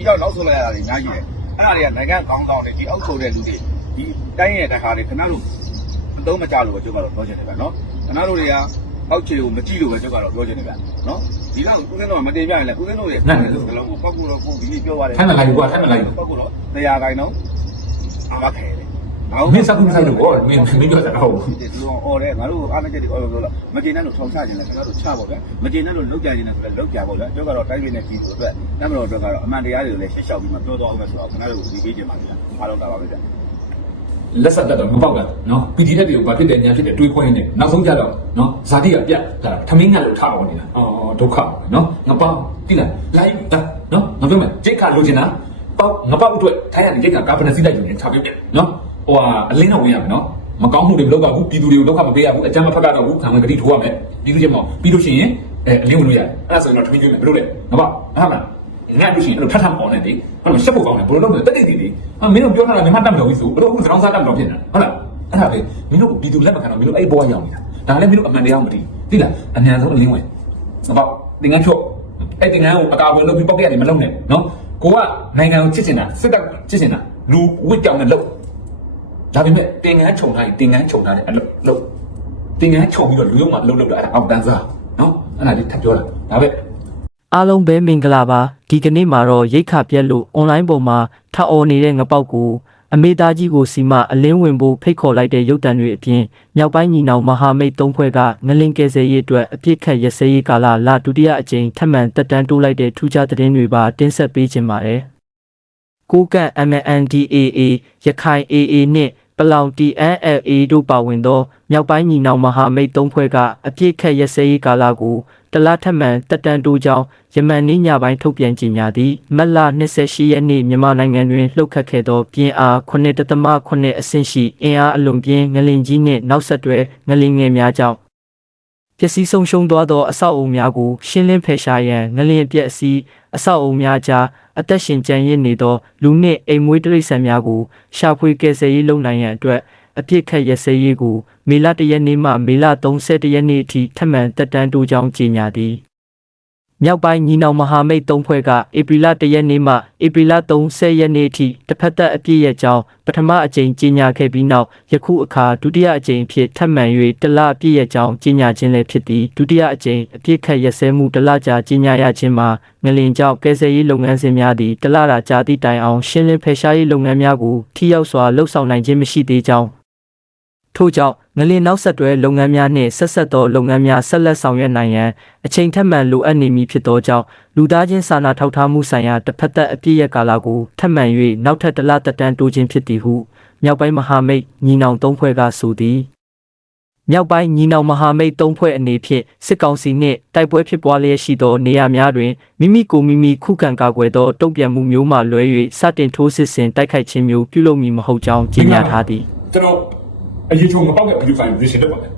ဒီတော့နောက်ဆိုလိုက်ရတာတွေအများကြီးတယ်အဲ့ဒါတွေကနိုင်ငံကောင်းဆောင်တွေဒီအောက်ဆိုတဲ့လူတွေဒီတိုင်းရဲ့တခါတွေခဏလို့အသုံးမကျလို့ပဲကျွန်တော်တို့ပြောချင်တယ်ဗျနော်ခဏတို့တွေကအောက်ခြေကိုမကြည့်လို့ပဲကျွန်တော်တို့ပြောချင်တယ်ဗျနော်ဒီတော့ဦးစင်းတို့ကမတင်ပြရင်လည်းဦးစင်းတို့ရဲ့ကလုံးကိုပောက်ကူတော့ကိုဒီနေ့ပြောပါတယ်ထိုင်မလိုက်ဘူးကွာထိုင်မလိုက်ဘူးပောက်ကူတော့တရားခိုင်တော့အမခဲတယ် မင်းစကူးဆိုင်လို့ပေါ့မင်းမင်းပြောတာဟုတ်ဘူးဒီလိုအော်တယ်ငါတို့အားလက်ချက်တွေအော်လို့ဆိုတော့မတင်တဲ့လို့ထောင်ချခြင်းလဲကျွန်တော်တို့ချပေါ့ဗျမတင်တဲ့လို့လောက်ကြခြင်းလဲဆိုတော့လောက်ကြပေါ့ဗျတို့ကတော့တိုင်းပြည်နဲ့ပြည်သူအတွက်တမတော်တို့ကတော့အမှန်တရားတွေကိုလည်းရှေ့ရှောက်ပြီးမှပြောတော့အောင်ဆိုတော့ကျွန်တော်တို့ဒီပေးခြင်းပါဗျအားလုံးပါပါဗျလက်ဆက်တက်တော့မပေါက်တာနော် PD တက်တွေကိုဘာဖြစ်တယ်ညာဖြစ်တယ်တွေးခွင်းနေနောက်ဆုံးကြတော့နော်ဇာတိကပြတ်ဒါထမင်းငတ်လို့ထားပေါ်နေတာအော်ဒုက္ခနော်ငါပေါ့တိလားလိုက်နော်ငါပြောမယ်ကြိတ်ခါလိုချင်တာပေါက်ငါပေါက်အတွက်ထိုင်းရတဲ့ကြိတ်ခါကာဗနစီလိုက်ယူနေထားပြပြနော် ဟိုဟာအလင်းတော့ဝင်ရမယ်နော်မကောင်းမှုတွေမလုပ်ပါဘူးပြည်သူတွေကိုဒုက္ခမပေးရဘူးအကြမ်းမဖက်ကတော့ဘူးခံဝင်ဂတိထိုးရမယ်ပြည်သူချင်းမောပြီးလို့ရှိရင်အဲအလင်းဝင်လို့ရတယ်အဲ့ဒါဆိုရင်တော့ထမင်းကျွေးမယ်ဘယ်လိုလဲငါပေါက်အဲ့ဒါငါ့လို့ရှိရင်အဲ့လိုထပ်ထပ်အောင်နေတယ်ဟုတ်လားရှက်ဖို့ကောင်းတယ်ဘယ်လိုလုပ်လဲတက်တိတ်တိတ်လေးအမင်းတို့ပြောထားတာမြန်မာတက်မတော်ဘူးဆိုဘယ်လိုအခုစတောင်းစားတက်မတော်ဖြစ်နေတာဟုတ်လားအဲ့ဒါပဲမင်းတို့ပြည်သူလက်မခံတော့မင်းတို့အဲ့ဘဝရောက်နေတာဒါလည်းမင်းတို့အမှန်တရားမသိသိလားအမြန်ဆုံးအလင်းဝင်ငါပေါ့တင်ငန်းချော့အဲ့တင်ငန်းကိုအကာအကွယ်လုပ်ပြီးပောက်ရတယ်မလုပ်နဲ့နော်ကိုကနိုင်ငံကိုချစ်ချင်တာစစ်တပ်ချစ်ချင်တာလူဝစ်ကြောင်နဲ့လုပ် ဒါပေမဲ့တင်ငန်းခြုံထားရင်တင်ငန်းခြုံထားတယ်အလုပ်လုပ်တင်ငန်းခြုံပြီးတော့လူရုံမှာအလုပ်လုပ်တာအဲ့ဒါအောက်တန်းစားနော်အဲ့ဒါလေးထပ်ပြောတာဒါပဲအားလုံးပဲမင်္ဂလာပါဒီကနေ့မှာတော့ရိတ်ခါပြက်လို့ online ပေါ်မှာထအော်နေတဲ့ငပေါက်ကိုအမေသားကြီးကိုစီမအလင်းဝင်ဖို့ဖိတ်ခေါ်လိုက်တဲ့ရုပ်တံတွေအပြင်မြောက်ပိုင်းညီနောင်မဟာမိတ်သုံးဖွဲ့ကငလင်ကယ်ဆယ်ရေးအတွက်အပြစ်ခတ်ရစဲရေးကာလလာဒုတိယအကြိမ်ထပ်မံတက်တန်းတိုးလိုက်တဲ့ထူးခြားသတင်းတွေပါတင်ဆက်ပေးခြင်းပါတယ်ကိုကန့် MNDAA ရခိုင် AA နှင့် ပလောင် TNLA တို့ပါဝင်သောမြောက်ပိုင်းညီနောင်မဟာမိတ်သုံးဖွဲ့ကအပြစ်ခတ်ရစဲရေးကာလကိုတလထက်မှန်တက်တန်တိုးကြောင်းယမန်နေ့ညပိုင်းထုတ်ပြန်ကြေညာသည်မတ်လ28ရက်နေ့မြန်မာနိုင်ငံတွင်လှုပ်ခတ်ခဲ့သောပြင်းအား9.8အဆင့်ရှိအင်အားအလွန်ပြင်းငလင်ကြီးနှင့်နောက်ဆက်တွဲငလင်ငယ်များကြောင့်ပျက်စီးဆုံးရှုံးသွားသောအဆောက်အအုံများကိုရှင်းလင်းဖယ်ရှားရန်ငလင်အပြက်အစီးအဆောက်အအုံများကြား အသက်ရှင်ကျန်ရစ်နေသောလူနှင့်အိမ်မွေးတိရစ္ဆာန်များကိုရှာဖွေကယ်ဆယ်ရေးလုပ်နိုင်ရန်အတွက်အပြစ်ခတ်ရစဲရေးကိုမေလ၁ရက်နေ့မှမေလ31ရက်နေ့အထိထပ်မံတက်တန်းတိုးကြောင်းကြေညာသည် မြောက်ပိုင်းညီနောင်မဟာမိတ်၃ဖွဲ့ကဧပြီလ၁ရက်နေ့မှဧပြီလ30ရက်နေ့အထိတစ်ဖက်သက်အပြည့်ရဲ့ကြောင်းပထမအကြိမ်ကြေညာခဲ့ပြီးနောက်ယခုအခါဒုတိယအကြိမ်ဖြစ်ထပ်မံ၍တလအပြည့်ရဲ့ကြောင်းကြေညာခြင်းလည်းဖြစ်သည်ဒုတိယအကြိမ်အပြည့်ခတ်ရစဲမှုတလကြာကြေညာရခြင်းမှာငလင်ကြောင့်ကယ်ဆယ်ရေးလုပ်ငန်းစဉ်များသည်တလတာကြာသည့်တိုင်အောင်ရှင်းလင်းဖယ်ရှားရေးလုပ်ငန်းများကိုထိရောက်စွာလှုပ်ဆောင်နိုင်ခြင်းမရှိသေးကြောင်း ထို့ကြောင့်ငလင်နောက်ဆက်တွဲလုပ်ငန်းများနှင့်ဆက်ဆက်သောလုပ်ငန်းများဆက်လက်ဆောင်ရွက်နိုင်ရန်အချိန်ထက်မှန်လိုအပ်နေမည်ဖြစ်သောကြောင့်လူသားချင်းစာနာထောက်ထားမှုဆိုင်ရာတစ်ဖက်သက်အပြည့်ရဲ့ကာလကိုထပ်မံ၍နောက်ထပ်တစ်လတက်တန်းတိုးခြင်းဖြစ်သည်ဟုမြောက်ပိုင်းမဟာမိတ်ညီနောင်သုံးဖွဲ့ကဆိုသည်မြောက်ပိုင်းညီနောင်မဟာမိတ်သုံးဖွဲ့အနေဖြင့်စစ်ကောင်စီနှင့်တိုက်ပွဲဖြစ်ပွားလျက်ရှိသောနေရာများတွင်မိမိကိုယ်မိမိခုခံကာကွယ်သောတုံ့ပြန်မှုမျိုးမှလွဲ၍စတင်ထိုးစစ်ဆင်တိုက်ခိုက်ခြင်းမျိုးပြုလုပ်မည်မဟုတ်ကြောင်းကြေညာထားသည်ကျွန်တော် အရေးချုံငပောက်ရဲ့ video file revision လုပ်ပါတယ်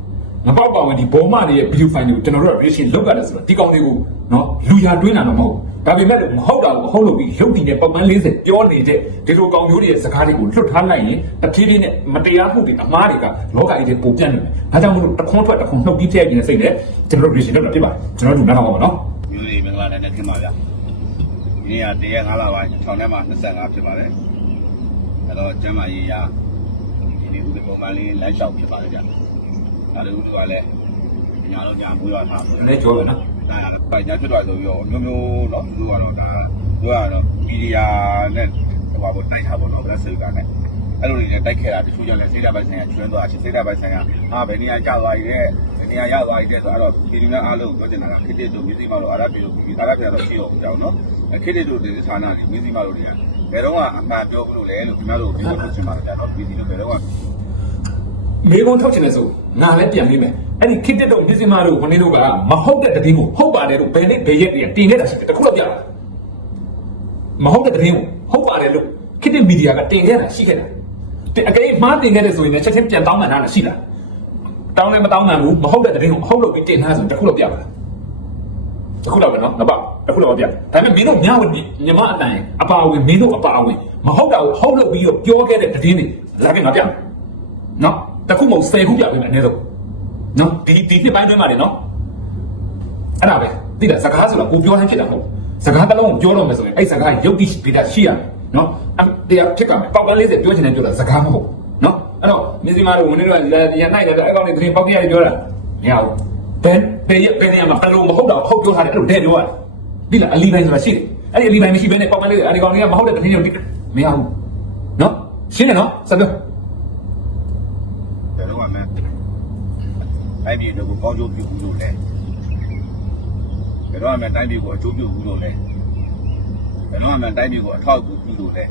ငပောက်ပါဝင်ဒီဘောမတွေရဲ့ video file ကိုကျွန်တော်တို့က revision လုပ်ရတယ်ဆိုတော့ဒီကောင်တွေကိုနော်လူရတွင်းတာတော့မဟုတ်ဒါပေမဲ့လို့မဟုတ်တာကိုဟုတ်လို့ပြီးရုပ်တည်တဲ့ပုံမှန်40ပြောနေတဲ့ဒီလိုကောင်မျိုးတွေရဲ့စကားတွေကိုလွတ်ထားနိုင်ရင်တဖြည်းဖြည်းနဲ့မတရားမှုတွေအမားတွေကလောကကြီးတွေပုံပြတ်နေတယ်ဒါကြောင့်မလို့တခွန်းထွက်တခွန်းနှုတ်ပြီးထည့်နေတဲ့စိတ်နဲ့ကျွန်တော်တို့ revision လုပ်တာဖြစ်ပါတယ်ကျွန်တော်တို့နားထောင်ပါနော်မျိုးလေးမင်္ဂလာနဲ့တင်ပါဗျာဒီနေ့ကတရက်5လပိုင်း6ထဲမှာ25ဖြစ်ပါတယ်အဲ့တော့ကျမ်းမာရေးရဒီနေ့ဦးဒီ ပုံမှန်လေးလမ်းလျှောက်ဖြစ်ပါတယ်ဗျာဒါလည်းဦးလူကလည်းညာတော့ညာမွေးရထားတယ်လည်းကြောပဲနော်ဒါကပိုင်ညာဖြစ်သွားဆိုပြီးတော့မျိုးမျိုးတော့သူကတော့ဒါသူကတော့မီဒီယာနဲ့ဟိုပါပေါ့တိုက်တာပေါ့နော်ဗလက်ဆယ်ကနဲ့အဲ့လိုနေနဲ့တိုက်ခဲ့တာတချို့ကြောင့်လည်းစေတာပိုင်ဆိုင်ကချွဲသွားချစ်စေတာပိုင်ဆိုင်ကအာဘယ်နေရာကျသွားရည်လဲဘယ်နေရာရသွားရည်လဲဆိုတော့ဒီလိုများအားလုံးပြောချင်တာကခေတ္တတို့မြစည်းမလို့အာရပြေတို့ပြီးအာရပြေတော့ရှိတော့ကြောင်နော်ခေတ္တတို့ဒီဌာနကြီးမြစည်းမလို့တွေကဘယ်တော့မှအမှန်ပြောဘူးလို့လဲလို့ခင်ဗျားတို့ပြောလို့ချင်ပါတယ်ဗျာတော့မြစည်းလို့ဘယ်တော့မှ မေကုန်းထုတ်ချင်တယ်ဆိုငါလည်းပြန်ပေးမယ်အဲ့ဒီခစ်တက်တော့ပြည်စင်မတို့ဝင်းတို့ကမဟုတ်တဲ့တတိကိုဟုတ်ပါတယ်လို့ဘယ်နေ့ဘယ်ရက်တည်းတင်ခဲ့တာရှိတယ်တခုတော့ပြတာမဟုတ်တဲ့တတိကိုဟုတ်ပါတယ်လို့ခစ်တက်မီဒီယာကတင်ခဲ့တာရှိခဲ့တာတင်အကယ်မှားတင်ခဲ့တယ်ဆိုရင်လည်းချက်ချင်းပြန်တောင်းမှန်တာရှိလားတောင်းလည်းမတောင်းမှန်ဘူးမဟုတ်တဲ့တတိကိုဟုတ်လို့ပြီးတင်ထားဆိုတခုတော့ပြပါတခုတော့ပဲနော်ငါပါတခုတော့ပြဒါပေမဲ့မင်းတို့ညဝညမအတိုင်းအပါဝင်မင်းတို့အပါဝင်မဟုတ်တာကိုဟုတ်လို့ပြီးတော့ပြောခဲ့တဲ့တည်င်းတွေလာခဲ့ငါပြမယ်နော် တခုမဟုတ်10ခုပြပေးမယ်အနည်းဆုံးနော်ဒီဒီနှစ်ပိုင်းတွင်းမှာနေနော်အဲ့ဒါပဲသိလားစကားဆိုတာကိုပြောတိုင်းဖြစ်တာမဟုတ်စစကားတစ်လုံးကိုပြောတော့မယ်ဆိုရင်အဲ့စကားရုပ်တိဒေတာရှိရမယ်နော်အတရားဖြစ်ကမယ်ပေါက်ပန်း40ပြောချင်တယ်ပြောတာစကားမဟုတ်နော်အဲ့တော့မြစီမားတို့ဝင်နေတော့ရနိုင်တယ်အဲ့ကောင်တွေသတင်းပေါက်ကြရတယ်ပြောတာမရဘူးဘယ်ဘယ်ရဘယ်နေရာမှာဘယ်လိုမဟုတ်တော့ဟုတ်ပြောထားတယ်အဲ့လိုတဲ့ပြောရတယ်ဒီလားအလီပိုင်းဆိုတာရှိတယ်အဲ့ဒီအလီပိုင်းမရှိဘဲနဲ့ပေါက်ပန်း40အဲ့ဒီကောင်တွေကမဟုတ်တဲ့သတင်းတွေမရဘူးနော်ရှင်းတယ်နော်စပြော ဘယ်တော့မှမ တိုင်းပြည်တို့ကိုကောင်းကျိုးပြုဘူးလို့လဲဘယ်တော့မှတိုင်းပြည်ကိုအကျိုးပြုဘူးလို့လဲဘယ်တော့မှတိုင်းပြည်ကိုအထောက်အကူပြုလို့လဲ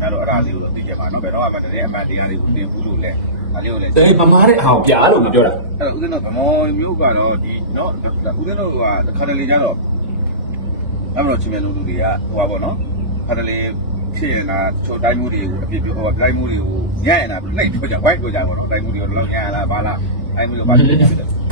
ဒါတော့အဲ့ဒါလေးကိုသိကြပါနော်ဘယ်တော့မှတည်းအမှန်တရားလေးကိုသင်ဘူးလို့လဲဒါလေးကိုလည်းတဲ့မမားတဲ့အားကိုပြားလို့မပြောတာအဲ့တော့ဦးဇင်းတို့ဗမောမျိုးကတော့ဒီနော်ဦးဇင်းတို့ကတစ်ခါတလေကျတော့အမလို့ချင်းမြလူလူတွေကဟိုပါပေါ့နော်ခါတလေဖြစ်ရင်ကချိုတိုင်းမှုတွေကိုအပြစ်ပြောဟိုတိုင်းမှုတွေကိုညံ့နေတာလိုက်ပြောကြဝိုက်ပြောကြပေါ့နော်တိုင်းမှုတွေကိုလောက်ညံ့လာပါလား တိုင်းမှုတွေပါဖြစ်တယ်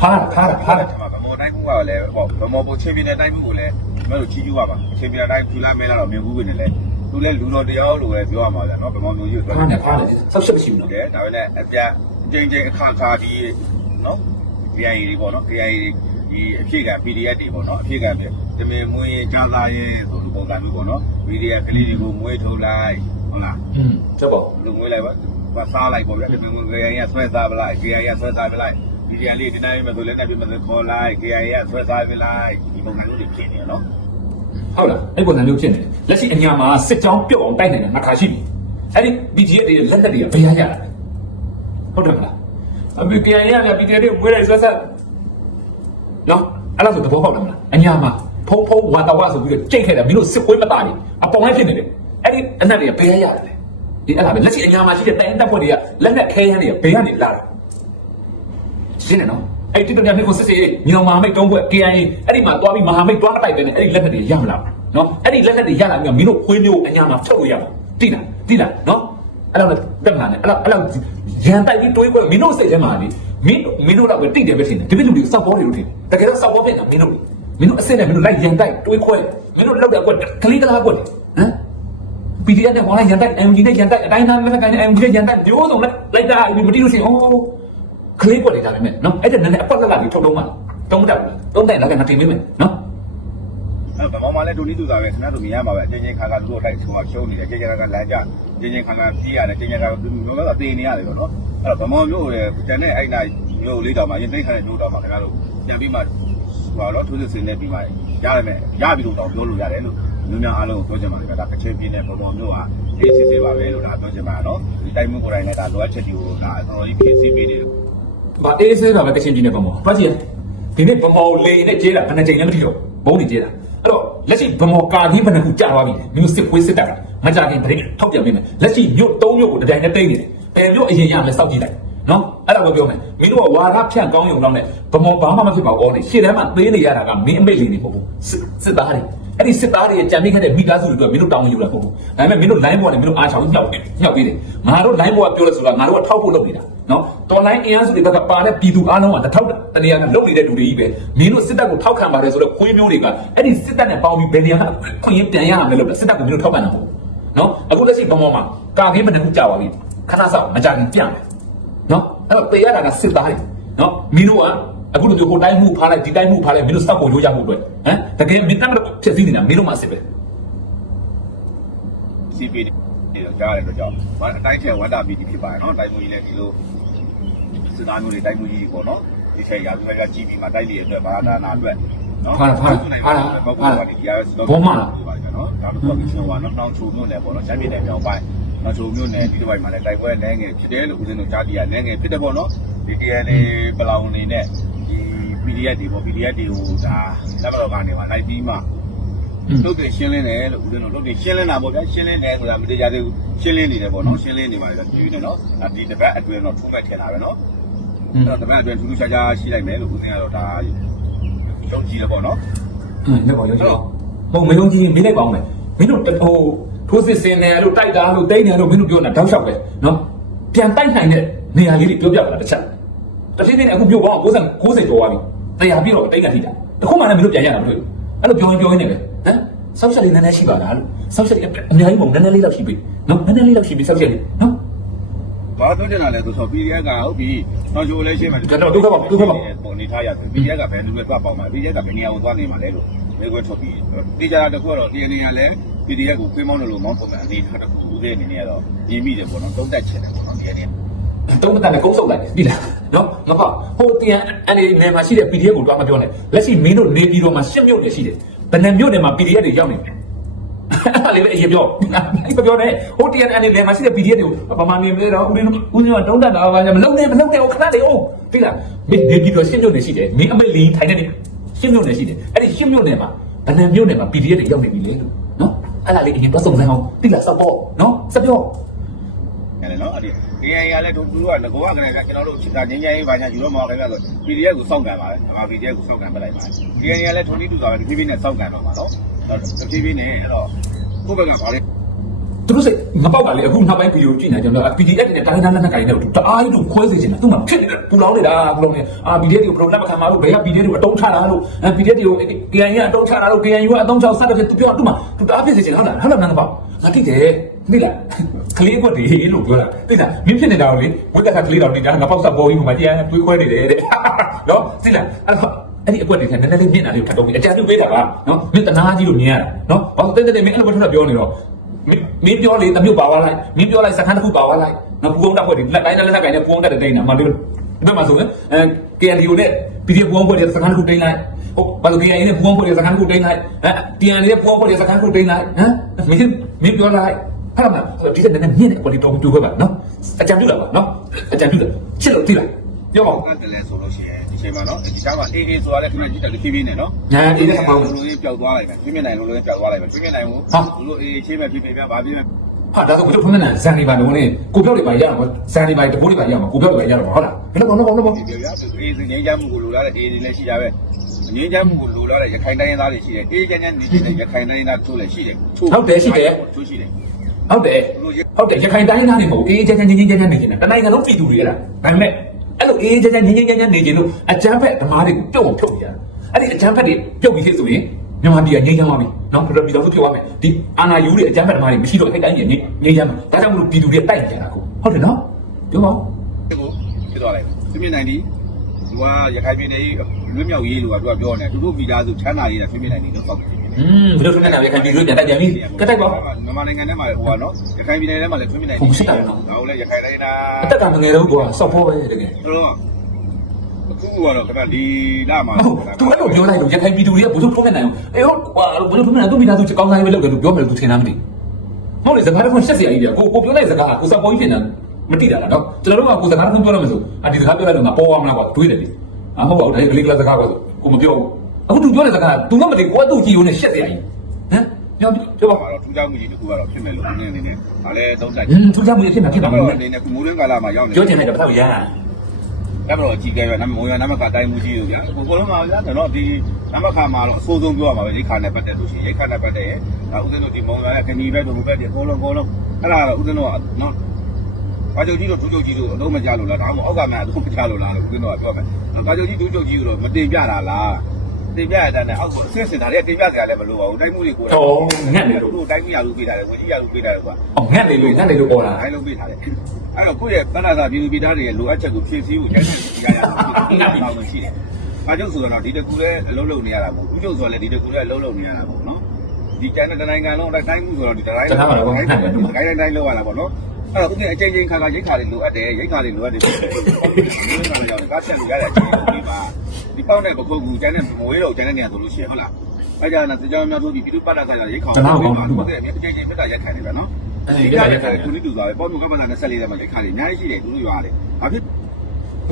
ဖားတာဖားတာဖားတာဗမောတိုင်းမှုကလည်းဟောဗမောပိုချင်းပြတဲ့တိုင်းမှုကိုလည်းမလို့ချီးကျူးပါပါချင်းပြတဲ့တိုင်းဖြူလာမဲလာတော့မြင်ဘူးပဲနဲ့လေသူလည်းလူတော်တရားလို့လည်းပြောရမှာဗျာနော်ဗမောမျိုးကြီးဖားနေဖားနေဆောက်ရှက်မရှိဘူးဟုနော်တ်တယ်ဒါပေမဲ့အပြအကျဉ်းချင်းအခါခါဒီနော် VI တွေပေါ့နော် VI ဒီအဖြစ်က PDF တွေပေါ့နော်အဖြစ်ကတမင်မွေးကြားသားရဲဆိုလိုပုံစံမျိုးပေါ့နော် PDF ကလေးတွေကိုမွေးထုတ်လိုက်ဟုတ်လားอืมချက်ပေါ့လူမွေးလိုက်ပါပါ စားလိုက်ပေါ့ဗျာတမင်မွေး VI ရဆွဲစားပလိုက် VI ရဆွဲစားပလိုက် PDF လေးဒီတိုင်းပဲဆိုလည်းနဲ့ပြမစခေါ်လိုက် VI ရဆွဲစားပလိုက်ဒီပုံစံမျိုးတွေဖြစ်နေနော်ဟုတ်လားအဲ့ပုံစံမျိုးဖြစ်နေတယ်လက်ရှိအညာမှာစစ်ကြောင်းပြုတ်အောင်တိုက်နေတဲ့ငါခါရှိပြီအဲ့ဒီ BGF တွေလက်လက်တွေကဘယ်ရရတာလဲဟုတ်တယ်မလားအမေပြန်ရရ BGF တွေဝဲလိုက်ဆွဲဆက်နော်အဲ့လိုဆိုသဘောပေါက်တယ်မလားအညာမှာဖုံးဖုံးဝါတဝါဆိုပြီးတော့ကြိတ်ခဲ့တယ်မင်းတို့စစ်ပွဲမသားနေအပေါင်းလိုက်ဖြစ်နေတယ်အဲ့ဒီအနက်တွေကဘယ်ရရတယ်လဲ ဒီအဲ့ဒါပဲလက်ရှိအညာမှာရှိတဲ့တိုင်းတပ်ဖွဲ့တွေကလက်လက်ခဲရမ်းတွေကဘယ်ကနေလာတာရှင်းတယ်နော်အဲ့ဒီတတန်ကိုစစ်စစ်မြောင်မဟာမိတ်တုံးဘွဲ့ KIA အဲ့ဒီမှာသွားပြီးမဟာမိတ်သွားတိုက်တယ်နဲ့အဲ့ဒီလက်နက်တွေရမလားနော်အဲ့ဒီလက်နက်တွေရလာပြီးတော့မင်းတို့ခွေးမျိုးအညာမှာဖြုတ်လို့ရမှာတိလားတိလားနော်အဲ့လောက်တက်လာတယ်အဲ့လောက်အဲ့လောက်ရန်တိုက်ပြီးတွေးခွဲမင်းတို့စိတ်ထဲမှာလေမင်းမင်းတို့တော့ပဲတိတယ်ပဲထင်တယ်ဒီလိုလူတွေစောက်ပေါ်တွေလို့ထင်တယ်တကယ်တော့စောက်ပေါ်ဖြစ်တာမင်းတို့မင်းတို့အစ်စ်နဲ့မင်းတို့လိုက်ရန်တိုက်တွေးခွဲမင်းတို့လောက်တဲ့အကွက်ကလေးကလားကွက်ဟမ် PDF နဲ့ခေါင်းလိုက်ရန်တိုက် MG နဲ့ရန်တိုက်အတိုင်းသားလက်နဲ့ကိုင်း MG နဲ့ရန်တိုက်မျိုးစုံလိုက်လိုက်တာမတိလို့ရှိရင်အိုးကလေးပွက်နေတာလည်းမဲ့နော်အဲ့ဒါနဲ့အပတ်လက်လာပြီးထုတ်လုံးမှာတုံးတက်ဘူးတုံးတက်လာကငါတင်ပေးမယ်နော်အဲ့ဗမောမှာလည်းဒိုနီတူတာပဲခင်ဗျားတို့မြင်ရမှာပဲအချင်းချင်းခါခါသူတို့တိုက်ဆိုတော့ရှုံးနေတယ်ချင်းချင်းခါခါလမ်းကြချင်းချင်းခါခါပြေးရတယ်ချင်းချင်းခါမျိုးတော့တေးနေရတယ်ပေါ့နော်အဲ့တော့ဗမောမျိုးရဲ့တန်တဲ့အဲ့နာမျိုးလေးတောင်မှရင်သိခါတဲ့မျိုးတောင်မှခင်ဗျားတို့ပြန်ပြီးမှဟောတော့ထိုးစစ်စင်နေပြီးမှရတယ်မဲ့ရပြီလို့တော့ပြောလို့ရတယ်လို့ မျိုးများအားလုံးပြောချင်ပါတယ်ဗျာဒါကချင်ပြင်းတဲ့ဗမောမျိုးဟာအေးစစ်စစ်ပါပဲလို့ဒါပြောချင်ပါနော်ဒီတိုက်မှုကိုယ်တိုင်နဲ့ဒါလိုအပ်ချက်တွေကိုဒါအတော်ကြီးဖြည့်ဆည်းပေးနေတယ်ဗာအေးဆေးတာပဲကချင်ပြင်းနေပါမောဘာကြည့်ဒီနေ့ဗမောလေနဲ့ကျေးတာဘယ်နှချိန်လဲမသိတော့ဘုံနေကျေးတာအဲ့တော့လက်ရှိဗမောကာကြီးဘယ်နှခုကြာသွားပြီမြို့စစ်ခွေးစစ်တပ်ကမကြခင်တရင်ထုတ်ပြန်ပေးမယ်လက်ရှိမြို့၃မြို့ကိုတတိုင်းနဲ့တိတ်နေတယ်ဘယ်မြို့အရင်ရမယ်စောက်ကြည့်လိုက်နော်အဲ့ဒါကိုပြောမယ်မင်းတို့ကဝါရဖြန့်ကောင်းရုံလောက်နဲ့ဗမောဘာမှမဖြစ်ပါဘူးလေရှေ့တန်းမှာသေးနေရတာကမင်းအမိတ်လေးနေမဟုတ်ဘူးစစ်သားတွေ အဲ့ဒီစစ်သားတွေကြံမိခဲ့တဲ့မိသားစုတွေတော့မင်းတို့တောင်းယူလာမဟုတ်ဘူးဒါပေမဲ့မင်းတို့ line ပေါ်နဲ့မင်းတို့အားချောင်းညှောက်နေညှောက်ပေးတယ်ငါတို့ line ပေါ်ကပြောလဲဆိုတာငါတို့ကထောက်ဖို့လုပ်နေတာနော်တော်လိုင်းအင်အားစုတွေဘက်ကပါတဲ့ပြည်သူအားလုံးကတထောက်တနေရာကလုပ်နေတဲ့လူတွေကြီးပဲမင်းတို့စစ်တပ်ကိုထောက်ခံပါတယ်ဆိုတော့ခွေးမျိုးတွေကအဲ့ဒီစစ်တပ်နဲ့ပေါင်းပြီးဘယ်နေရာကခွင့်ရပြန်ရမယ်လို့စစ်တပ်ကိုမင်းတို့ထောက်ခံတာမဟုတ်နော်အခုလက်ရှိဘုံပေါ်မှာကာကင်းဘယ်နှခုကြာပါပြီခဏစောင့်မကြခင်ပြန်မယ်နော်အဲ့တော့ပေရတာကစစ်သားတွေနော်မင်းတို့က အခုလိုမျိုးဟိုတိုင်းမှုဖားလိုက်ဒီတိုင်းမှုဖားလိုက်မင်းတို့စောက်ဖို့ရိုးကြမှုအတွက်ဟမ်တကယ်မင်းတပ်မတော်ဖြစ်စည်းနေတာမင်းတို့မှစစ်ပဲစီပီနေတော့ကြားရတဲ့အတွက်ကြောင့်ဘာအတိုင်းချဲဝန္တာပီတီဖြစ်ပါတယ်နော်တိုင်းမှုကြီးလည်းဒီလိုစစ်သားမျိုးတွေတိုင်းမှုကြီးပေါ့နော်ဒီချက်ရာသူကကြည့်ပြီးမှတိုက်လေအတွက်ဘာသာနာအတွက်နော်ပေါ့ပေါ့ပါဒီရာစတော့ပါနော်ဒါတော့ဒီချင်းဝါနော်တောင်ချိုမျိုးနဲ့ပေါ့နော်ချမ်းမြေနယ်မြောက်ပိုင်းနောက်ချိုမျိုးနယ်ဒီတစ်ပိုင်းမှာလည်းတိုက်ပွဲနဲငယ်ဖြစ်တယ်လို့ဦးဇင်းတို့ကြားတည်ရနဲငယ်ဖြစ်တယ်ပေါ့နော်ဒီ DNA ပလောင်နေနဲ့ဒီ PDF တွေပေါ့ PDF တွေကိုဒါလက်မတော်ကနေမှလိုက်ပြီးမှလုတ်တယ်ရှင်းလင်းတယ်လို့ဦးဇင်းတို့လုတ်တယ်ရှင်းလင်းတာပေါ့ဗျာရှင်းလင်းတယ်ဆိုတာမတရားသေးဘူးရှင်းလင်းနေတယ်ပေါ့နော်ရှင်းလင်းနေပါလေကြည့်နေနော်ဒီတပတ်အတွင်းတော့ထုံးမဲ့ထင်တာပဲနော်အဲ့တော့တပတ်အတွင်းထူးထူးခြားခြားရှိလိုက်မယ်လို့ဦးဇင်းကတော့ဒါယုံကြည်တယ်ပေါ့နော်ဟင်းလက်ပေါ်ရုံးကြည့်မဟုတ်မယုံကြည်မင်းလိုက်ပါအောင်မယ်မင်းတို့ဟိုထိုးစစ်စင်တယ်လို့တိုက်တာလို့တိတ်တယ်လို့မင်းတို့ပြောနေတာတောက်လျှောက်ပဲနော်ပြန်တိုက်နိုင်တဲ့နေရာလေးတွေပြောပြပါလားတစ်ချက်တစ်ချိန်ချင်းအခုပြောပေါင်း90 90ကျော်သွားပြီ တရားပြီးတော့အတိတ်ကထိတာတခုမှလည်းမင်းတို့ပြန်ရတာမတွေ့ဘူးအဲ့လိုပြောရင်ပြောရင်းနေပဲဟမ်ဆောက်ချက်လေးနည်းနည်းရှိပါလားလို့ဆောက်ချက်လေးအများကြီးမဟုတ်နည်းနည်းလေးလောက်ရှိပြီနော်နည်းနည်းလေးလောက်ရှိပြီဆောက်ချက်လေးနော်ဘာတော့တင်လာလဲဆိုတော့ PDF ကဟုတ်ပြီတော့ချိုလည်းရှင်းမယ်ကျွန်တော်ဒုက္ခပါဒုက္ခပါပုံနေထားရတယ် PDF ကဘယ်လိုလဲသွားပေါက်မှာ PDF ကဘယ်နေရာကိုသွားနေမှာလဲလို့မေကွန်းထုတ်ပြီးတေချာတခုကတော့ DNA ကလည်း PDF ကိုပြေးမောင်းလို့မောင်းပုံမဲ့အနေထားတစ်ခုဦးတဲ့အနေနဲ့ကတော့ရင်းမိတယ်ပေါ့နော်တုံးတက်ချင်တယ်ပေါ့နော် DNA တုံးတက်နဲ့ကုန်းဆုပ်လိုက်ပြီလားနော်ငါပေါ့ဟိုတင်အနေနဲ့မှာရှိတဲ့ PDF ကိုတော့မပြောနဲ့လက်ရှိမင်းတို့နေပြီးတော့မှရှစ်မြို့နေရှိတယ်ဘယ်နှမြို့နယ်မှာ PDF တွေရောက်နေလဲအဲ့ဒါလေးပဲအရင်ပြောအဲ့ပြောနေဟို TNN နဲ့မှာရှိတဲ့ PDF တွေကိုပမာနေမလဲတော့ဦးလေးဦးလေးကတုံးတက်တာပါမလုံးနဲ့မလုံးနဲ့ဟိုခဏလေးအောင်ပြီလားမင်းနေပြီးတော့ရှစ်မြို့နေရှိတယ်မင်းအမလီထိုင်နေတယ်ရှစ်မြို့နေရှိတယ်အဲ့ဒီရှစ်မြို့နေမှာဘယ်နှမြို့နယ်မှာ PDF တွေရောက်နေပြီလဲလို့နော်အဲ့ဒါလေးအရင်ပတ်စုံစမ်းအောင်ပြီလားစပေါ့နော်စပြောရတယ်နော်အဲ့ဒီ AI ကလည်းတို့တို့ကငကောကလည်းကျွန်တော်တို့ချစ်တာငင်းငယ်ရေးပါညာယူတော့မှာပဲဆို PDF ကိုစောင့်ကန်ပါလေ။ဒါမှ PDF ကိုစောင့်ကန်ပလိုက်ပါ AI ကလည်း22ဆိုတော့ဒီ TV နဲ့စောင့်ကန်တော့မှာနော်။ဒီ TV နဲ့အဲ့တော့ကိုယ့်ဘက်ကပါလေသူတို့စိတ်ငပောက်ကလေအခုနောက်ပိုင်းဗီဒီယိုကြည့်နေကြတော့ PDF နဲ့တိုင်းတိုင်းလက်နဲ့ကိုင်နေတော့တအားကြီးတို့ခွဲစေချင်တာသူ့မှာဖြစ်နေတာပူလောင်နေတာပူလောင်နေအာ PDF တွေကိုဘယ်လိုလက်မခံမှာလို့ဘယ်က PDF တွေကိုအတုံးချတာလို့အဲ PDF တွေကို KN ကအတုံးချတာလို့ KNU ကအတုံးချစတဲ့ဖြစ်သူပြောသူ့မှာသူတအားဖြစ်စေချင်ဟုတ်လားဟုတ်လားငါငပောက်ငါတိတယ် သိလားကလေးကွက်တွေလို့ပြောတာသိလားမင်းဖြစ်နေတာကိုလေဝိတ္တကကလေးတော်နေတာငါပေါက်ဆက်ပေါ်ကြီးဟိုမှာတရားတွေးခွဲနေတယ်တဲ့နော်သိလားအဲ့တော့အဲ့ဒီအကွက်တွေကနည်းနည်းလေးမြင့်တာလေးကိုထပ်တော့ပြီးအကြံပြုပေးတာပါနော်မင်းတနာကြီးလို့မြင်ရတာနော်ဘာလို့တဲ့တဲ့မင်းအဲ့လိုပဲထွက်ပြောနေတော့မင်းမင်းပြောလေတမျိုးပါသွားလိုက်မင်းပြောလိုက်စခန်းတစ်ခုပါသွားလိုက်နော်ပူအောင်တက်ဖွဲ့ဒီလက်တိုင်းနဲ့လက်တိုင်းနဲ့ပူအောင်တက်တဲ့တိန်တာမလို့ဒီဘက်မှာဆိုရင်အဲ KNDO နဲ့ PDF ပူအောင်ဖွဲ့တဲ့စခန်းတစ်ခုတိန်လိုက်ဟုတ်ဘာလို့ KNDO နဲ့ပူအောင်ဖွဲ့တဲ့စခန်းတစ်ခုတိန်လိုက်အဲ TN နဲ့ပူအောင်ဖွဲ့တဲ့စခန်းတစ်ခုတိန်လိုက်ဟမ်မင်းမင်းပြောလိုက် အဲ့ဒါမှဒီတဲ့နည်းနည်းမြင့်တဲ့ပေါ်ဒီတော့တူခဲ့ပါနော်အကြံပြုတာပါနော်အကြံပြုတာချစ်လို့တိလားပြောပါဦးကတည်းကဆိုလို့ရှိရင်ဒီချိန်မှာနော်ဒီချိန်မှာ AA ဆိုတာလည်းခဏကြည့်တယ် TV နဲ့နော်ညာအေးတဲ့ပေါင်းလူတွေပျောက်သွားလိုက်မယ်ပြင်မြနိုင်လူတွေပျောက်သွားလိုက်မယ်ပြင်မြနိုင်ဘူးလူတို့ AA ချင်းပဲဖြစ်ဖြစ်ပြပါပြင်ဟာဒါဆိုဘယ်လိုထုံးနေတာဇန်နေပါတော့လေကိုပြောက်တွေပါရအောင်ဇန်နေပါတဘိုးတွေပါရအောင်ကိုပြောက်တွေပါရအောင်ဟုတ်လားဘယ်လိုကောင်းတော့ကောင်းတော့ဒီပြောရဆို AA ငင်းချမ်းမှုကိုလိုလားတဲ့ AA တွေလည်းရှိကြပဲငင်းချမ်းမှုကိုလိုလားတဲ့ရခိုင်တိုင်းရင်းသားတွေရှိတယ် AA ချမ်းချမ်းနေနေတဲ့ရခိုင်တိုင်းရင်းသားတို့လည်းရှိတယ်ချို့ရှိတယ် ဟုတ်တယ်ဟုတ်တယ်ရခိုင်တိုင်းသားတွေမဟုတ်အေးချမ်းချမ်းချင်းချင်းချမ်းချမ်းနေနေတာတနိုင်ငံလုံးပြည်သူတွေအဲ့ဒါဒါပေမဲ့အဲ့လိုအေးချမ်းချမ်းချင်းချင်းချမ်းချမ်းနေကြလို့အကြမ်းဖက်ဓမားတွေကိုပြုတ်အောင်ဖြုတ်ပြရအဲ့ဒီအကြမ်းဖက်တွေပြုတ်ပြီးဖြစ်ဆိုရင်မြန်မာပြည်ကငြိမ်းချမ်းသွားပြီနော်ပြည်တော်ပြည်တော်စုပြုတ်သွားမယ်ဒီအာဏာယူတွေအကြမ်းဖက်ဓမားတွေမရှိတော့အဲ့တိုင်းကြီးငြိမ်းငြိမ်းချမ်းမှာဒါကြောင့်မလို့ပြည်သူတွေတိုက်ကြတာကိုဟုတ်တယ်နော်ပြောပါကိုဖြစ်သွားလိုက်ပြင်မြနိုင်ဒီသူကရခိုင်ပြည်နယ်လွတ်မြောက်ရေးလို့ကသူကပြောနေသူတို့မိသားစုချမ်းသာရေးတာပြင်မြနိုင်ဒီတော့ပေါ့ อืมဘယ်လိုထုံးနေတာလဲခိုင်ပြည်သူတွေပြန်တိုက်ကြပြီကတိုက်ပါမြန်မာနိုင်ငံထဲမှာဟိုကနော်ရခိုင်ပြည်နယ်ထဲမှာလည်းပြင်မြနိုင်ဒါကိုလည်းရခိုင်တိုင်းသားအသက်ကငငယ်တော့ကွာစောက်ဖို့ပဲတကယ်အဲ့တော့အခုကတော့ခဏဒီလာမှာဟုတ်သူအဲ့လိုပြောလိုက်လို့ရခိုင်ပြည်သူတွေကဘယ်လိုထုံးနေနိုင်အောင်အေးဟုတ်ကွာဘယ်လိုထုံးနေနိုင်သူမိသားစုကောင်းစားရေးပဲလုပ်တယ်လို့ပြောမယ်လို့သူထင်တာမသိဟုတ်လေစကားတစ်ခုရှက်စရာကြီးတယ်ကိုကိုပြောလိုက်စကားကိုစပေါ်ကြီးဖြစ်နေတာမတိတာလားနော်ကျွန်တော်တို့ကကိုစကားတစ်ခုပြောရမယ်ဆိုအဒီစကားပြောလိုက်တော့ငါပေါ်သွားမလားကွာတွေးတယ်လေအမဟုတ်ပါဘူးဒါကလေးကလေးစကားကွာဆိုကိုမပြောဘူး အခုသူပြောတဲ့စကား तू မမသိကိုကသူ့ကြည့်ရုံနဲ့ရှက်စရာကြီးဟမ်ပြောပြောပါတော့ထူးခြားမှုကြီးတစ်ခုကတော့ဖြစ်မယ်လို့နည်းနည်းနဲ့ဒါလည်းသုံးသပ်ဟင်းသူကြောင့်မဖြစ်မှာဖြစ်မှာမတော့ဟုတ်အနေနဲ့မိုးရင်းကာလမှာရောက်နေပြောချင်လိုက်တော့တော့ရဒါပေမဲ့အကြီးကဲရနမမိုးရနမကတိုင်းမှုကြီးတို့ဗျာကိုကိုလုံးမှာဗျာတော့ဒီနမခါမှာတော့အဆိုးဆုံးပြောရမှာပဲရိခါနဲ့ပတ်သက်လို့ရှိရင်ရိခါနဲ့ပတ်သက်ရင်ဒါဥစဉ်တို့ဒီမုံရရဲ့ခဏီဘက်တို့ဘက်ဒီအကုန်လုံးအကုန်လုံးအဲ့ဒါတော့ဥစဉ်တို့ကနော်ဘာကြိုကြီးတို့ဒူးကြိုကြီးတို့အလုံးမကြလို့လားဒါမှမဟုတ်အောက်ကမှအလုံးမကြလို့လားလို့ဥစဉ်တို့ကပြောမယ်ဘာကြိုကြီးဒူးကြိုကြီးတို့မတင်ပြတာလား တင်ပြရတဲ့အောက်ကိုအစစ်စစ်တာတွေကတင်ပြကြလည်းမလိုပါဘူးတိုင်းမှုတွေကိုဩငတ်နေလို့တို့တိုင်းမှုရလို့ပေးတာလေဝင်ကြီးရလို့ပေးတာလေကွာဩငတ်နေလို့ငတ်နေလို့ပေါ်လာအဲလိုပေးထားတယ်အဲ့တော့ကိုယ့်ရဲ့ပဏ္ဍာသာပြည်သူပြည်သားတွေရဲ့လိုအပ်ချက်ကိုဖြည့်ဆည်းဖို့ရိုက်နှက်ရရတာပါဝင်ရှိတယ်။အားကြောင့်ဆိုတော့ဒီတကူလည်းအလုံးလုံးနေရတာပေါ့။ဥကျုပ်ဆိုလည်းဒီတကူလည်းအလုံးလုံးနေရတာပေါ့နော်။ဒီကျန်တဲ့နိုင်ငံလုံးတိုင်းမှုဆိုတော့ဒီတိုင်းတိုင်းတိုင်းတိုင်းလောက်ရတာပေါ့နော်။အဲ့တော့ဥစဉ်အချိန်ချင်းခါခါရိတ်ခါတွေလိုအပ်တယ်ရိတ်ခါတွေလိုအပ်တယ်ကားဆက်လို့ရတဲ့အချိန် ဒီပါဒီပေါက်တဲ့ပခုတ်ကူကျန်တဲ့မဝေးတော့ကျန်တဲ့နေရာဆိုလို့ရှိရင်ဟုတ်လား။အဲ့ကြတဲ့ကြောင်များဆိုပြီးပြည်သူပတ်တာကရိတ်ခါဟုတ်တယ်အချိန်ချင်းမြတ်တာရက်ခံနေတယ်နော်။အဲ့ဒီဒီကကရရတဲ့တဲ့ခုနှစ်တူသွားပဲပေါ့မျိုးကပ္ပနာ24တဲ့မှာလက်ခါလေးအများကြီးရှိတယ်သူတို့ရွာတယ်။ဘာဖြစ်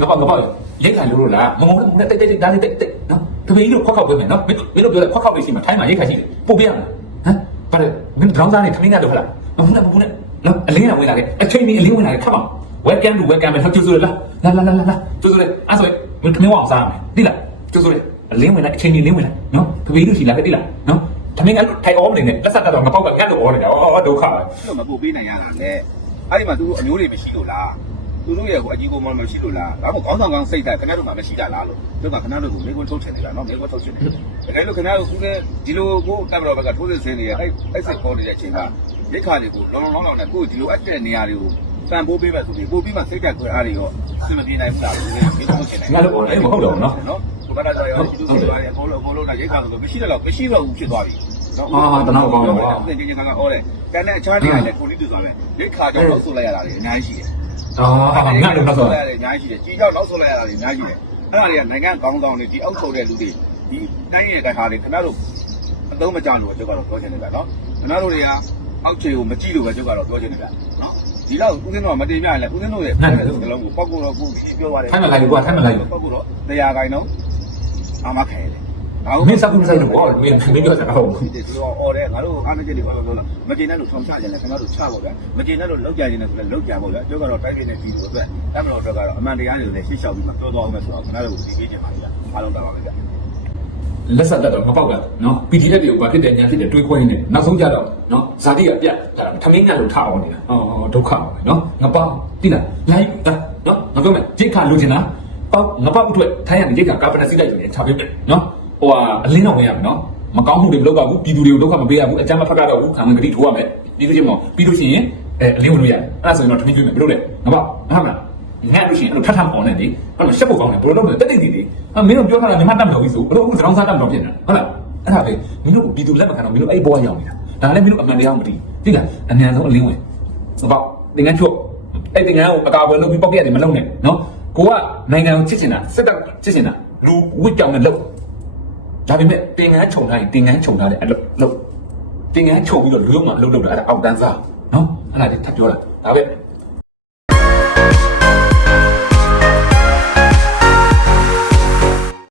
ငါပါငါပါရိတ်ခါလို့လားမငုံနဲ့တိတ်တိတ်ဒါလေးတိတ်တိတ်နော်တပင်းလို့ခွက်ခောက်ပေးမယ်နော်မင်းတို့ပြောတဲ့ခွက်ခောက်လေးရှိမှထိုင်းမှာရိတ်ခါရှိတယ်ပို့ပြရမလားဟမ်ဘာလဲမင်းဒေါင်းစားနေခမင်းကတော့ဟလားမဟုတ်နဲ့မဟုတ်နဲ့နော်အလင်းကဝင်လာတယ်အချိန်ကြီးအလင်းဝင်လာတယ်ခတ်ပါ webcam to webcam ပဲကျိုးစိုးရလားလာလာလာလာလာကျိုးစိုးရအဲ့ဆို မင်းခမင်းဝအောင်စားမယ်တိလားကျိုးစိုးရအလင်းဝင်လာအချိန်ကြီးလင်းဝင်လာနော်တပင်းလို့ရှိလာခဲ့တိလားနော်တမင်းကထိုင်အောမနေနဲ့လက်ဆက်တော့ငါပေါက်ကအဲ့လိုအောနေတာအော်ဒုက္ခပဲလို့မပို့ပေးနိုင်ရတာလဲ။အဲ့ဒီမှာသူတို့အမျိုးတွေမရှိလို့လား။သူတို့ရဲ့ကိုအကြီးကိုမမရှိလို့လား။ဒါမှမဟုတ်ခေါင်းဆောင်ကောင်းစိတ်ဓာတ်ခင်ဗျားတို့မှမရှိတာလားလို့။တို့ကခင်ဗျားတို့ကိုမေးခွန်းထုတ်ချင်နေတာနော်မေးခွန်းထုတ်ချင်တယ်။တကယ်လို့ခင်ဗျားတို့ခုလည်းဒီလိုကိုတပ်မတော်ဘက်ကထိုးစစ်ဆင်းနေရအဲ့အဲ့စစ်ခေါ်နေတဲ့အချိန်မှာရိတ်ခါတွေကိုလောလောလောလောနဲ့ကိုဒီလိုအပ်တဲ့နေရာတွေကို စံပိုးပေးမဲ့ဆိုပြီးပို့ပြီးမှစိတ်ဓာတ်ခွဲအားတွေရောအဆင်မပြေနိုင်ဘူးလားလို့မေးခွန်းထုတ်ချင်တယ်ငါလို့အော်လည်းမဟုတ်တော့ဘူးနော်နော်ဟိုဘဘာသာဆိုရောဒီလိုပြောရတယ်အကုန်လုံးအကုန်လုံးကရိတ်ခါဆိုမရှိတော့မရှိတော့ဘူးဖြစ်သွားပြီသင်ချင်းချင်းကအော်တယ်ကန်းတဲ့အခြားတွေကလည်းကိုလေးတူဆိုလဲရိတ်ခါကြောင့်နောက်ဆိုလိုက်ရတာလေအများကြီးရှိတယ်အော်ငါလည်းတော့ဆိုရတယ်အများကြီးရှိတယ်ကြီးကြောင့်နောက်ဆိုလိုက်ရတာလေအများကြီးရှိတယ်အဲ့ဒါတွေကနိုင်ငံကောင်းဆောင်တွေဒီအောက်ထုတ်တဲ့လူတွေဒီတိုင်းရဲ့ကဟာတွေခင်ဗျားတို့အသုံးမကျလို့ကျုပ်ကတော့ပြောချင်တယ်ဗျာနော်ခင်ဗျားတို့တွေကအောက်ခြေကိုမကြည့်လို့ပဲကျုပ်ကတော့ပြောချင်တယ်ဗျာနော် ဒီတော့ဦးစင်းတို့ကမတင်ပြရင်လည်းဦးစင်းတို့ရဲ့စလုံးကိုပောက်ကိုတော့ကိုကြီးပြောပါတယ်ထိုင်းမလိုက်ဘူးကွာထိုင်းမလိုက်ဘူးပုဂ္ဂိုလ်တော့တရားခိုင်တော့အာမခံရတယ်။ဒါမင်းစပ်ကူဆိုင်တော့ဘောမင်းမင်းပြောစကားဟုတ်ဒီဒီတော့အော်တယ်ငါတို့အားနေကြတယ်ဘာလို့လဲမကျေနပ်လို့ထုံချကြတယ်ခင်ဗျားတို့ချပေါ့ဗျာမကျေနပ်လို့လောက်ကြခြင်းနဲ့ဆိုလည်းလောက်ကြပေါ့ဗျာကျုပ်ကတော့တိုက်ပြနေပြီးလို့အတွက်အဲ့မလို့အတွက်ကတော့အမှန်တရားတွေလည်းရှင်းရှောက်ပြီးမှပြောသွားအောင်မယ်ဆိုတော့ခင်ဗျားတို့ကိုဒီပေးချင်ပါဗျာအားလုံးတောင်းပါဗျာ လက်ဆက်တက်တော့မပေါက်ကနော် PDF တွေကိုဘာဖြစ်တယ်ညာဖြစ်တယ်တွေးခွဲနေနောက်ဆုံးကြတော့နော်ဇာတိကပြတ်ဒါထမင်းငါလို့ထအောင်နေတာအော်ဒုက္ခပဲနော်ငါပေါတိလားလိုက်တာနော်ငါပြောမယ်ဂျိတ်ခါလိုချင်တာပေါငါပေါအတွက်ထိုင်းရဂျိတ်ခါကာပနစီလိုက်တယ်ချပေးမယ်နော်ဟိုဟာအလင်းတော့ဝင်ရမယ်နော်မကောင်းမှုတွေမလုပ်ပါဘူးပြည်သူတွေကိုဒုက္ခမပေးရဘူးအကြမ်းမဖက်တော့ဘူးခံဝင်ကတိထိုးရမယ်ပြီးလို့ချင်းမောပြီးလို့ရှိရင်အဲအလင်းဝင်လို့ရတယ်အဲ့ဒါဆိုရင်တော့ထမင်းကျွေးမယ်ဘယ်လိုလဲငါပေါဟုတ်မလား ငါလို့ရှိရင်အဲ့လိုထထအောင်နဲ့လေဟုတ်လားရှက်ဖို့ကောင်းတယ်ဘယ်လိုလုပ်လဲတက်တိတ်တိတ်အမင်းတို့ပြောထားတာညီမတတ်မလို့ပြီဆိုဘယ်လိုအခုစတောင်းစားတတ်မလို့ဖြစ်နေတာဟုတ်လားအဲ့ဒါပဲမင်းတို့ပြည်သူလက်မခံတော့မင်းတို့အဲ့ဘောရောက်နေတာဒါလည်းမင်းတို့အမှန်တရားမသိသိလားအမြန်ဆုံးအလင်းဝင်ဟောပေါ့သင်္ကန်းချုပ်အဲ့သင်္ကန်းကိုအကာအကွယ်လုပ်ပြီးပေါက်ရတယ်မလုပ်နဲ့နော်ကိုကနိုင်ငံကိုချစ်ချင်တာစစ်တပ်ချစ်ချင်တာလူဝစ်ကြောင်နဲ့လုပ်ဒါပေမဲ့သင်္ကန်းခြုံထားရင်သင်္ကန်းခြုံထားတယ်အဲ့လိုလုပ်သင်္ကန်းခြုံပြီးတော့လူရုံမှာအလုပ်လုပ်တာအဲ့ဒါအောက်တန်းစားနော်အဲ့ဒါလေးထပ်ပြောတာဒါပဲ